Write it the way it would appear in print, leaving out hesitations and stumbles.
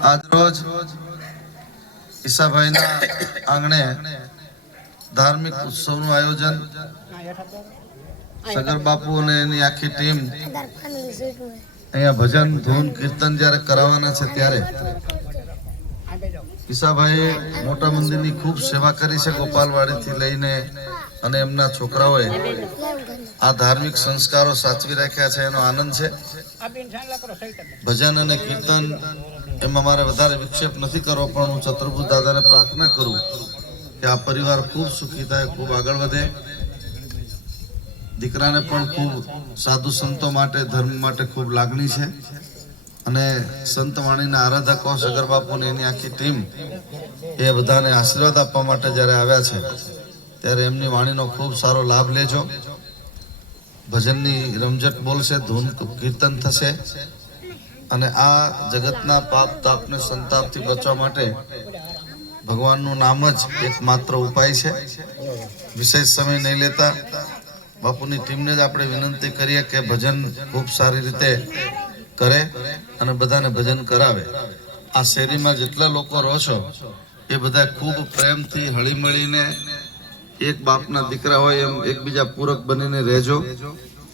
આજ રોજ ઈસાભાઈના આંગણે ધાર્મિક ઉત્સવનું આયોજન સગર બાપુ અને એની આખી ટીમ અહીંયા ભજન ધૂન કીર્તન જ્યારે કરાવવાના છે ત્યારે ઈસાભાઈએ મોટા મંદિરની ખૂબ સેવા કરી છે ગોપાલવાડીથી લઈને અને એમના છોકરાઓએ આ ધાર્મિક સંસ્કારો સાચવી રાખ્યા છે એનો આનંદ છે ભજન અને કીર્તન એમાં મારે વધારે વિક્ષેપ નથી કરવો પણ હું ચતુર્ભુજ દાદાને પ્રાર્થના કરું કે આ પરિવાર ખૂબ સુખી થાય ખૂબ આગળ વધે દીકરાને પણ ખૂબ સાધુ સંતો માટે ધર્મ માટે ખૂબ લાગણી છે અને સંત વાણીના આરાધકો સગર બાપુ અને એની આખી ટીમ એ બધાને આશીર્વાદ આપવા માટે જ્યારે આવ્યા છે ત્યારે એમની વાણીનો ખૂબ સારો લાભ લેજો ભજનની રમઝટ બોલશે ધૂન કીર્તન થશે અને આ જગતના પાપ તાપને સંતાપથી બચવા માટે ભગવાનનું નામ જ એકમાત્ર ઉપાય છે વિશેષ સમય નહીં લેતા બાપુની ટીમને જ આપણે વિનંતી કરીએ કે ભજન ખૂબ સારી રીતે કરે અને બધાને ભજન કરાવે આ શેરીમાં જેટલા લોકો રહો છો એ બધા ખૂબ પ્રેમથી હળીમળીને એક બાપના દીકરા હોય એમ એકબીજા પૂરક બનીને રહેજો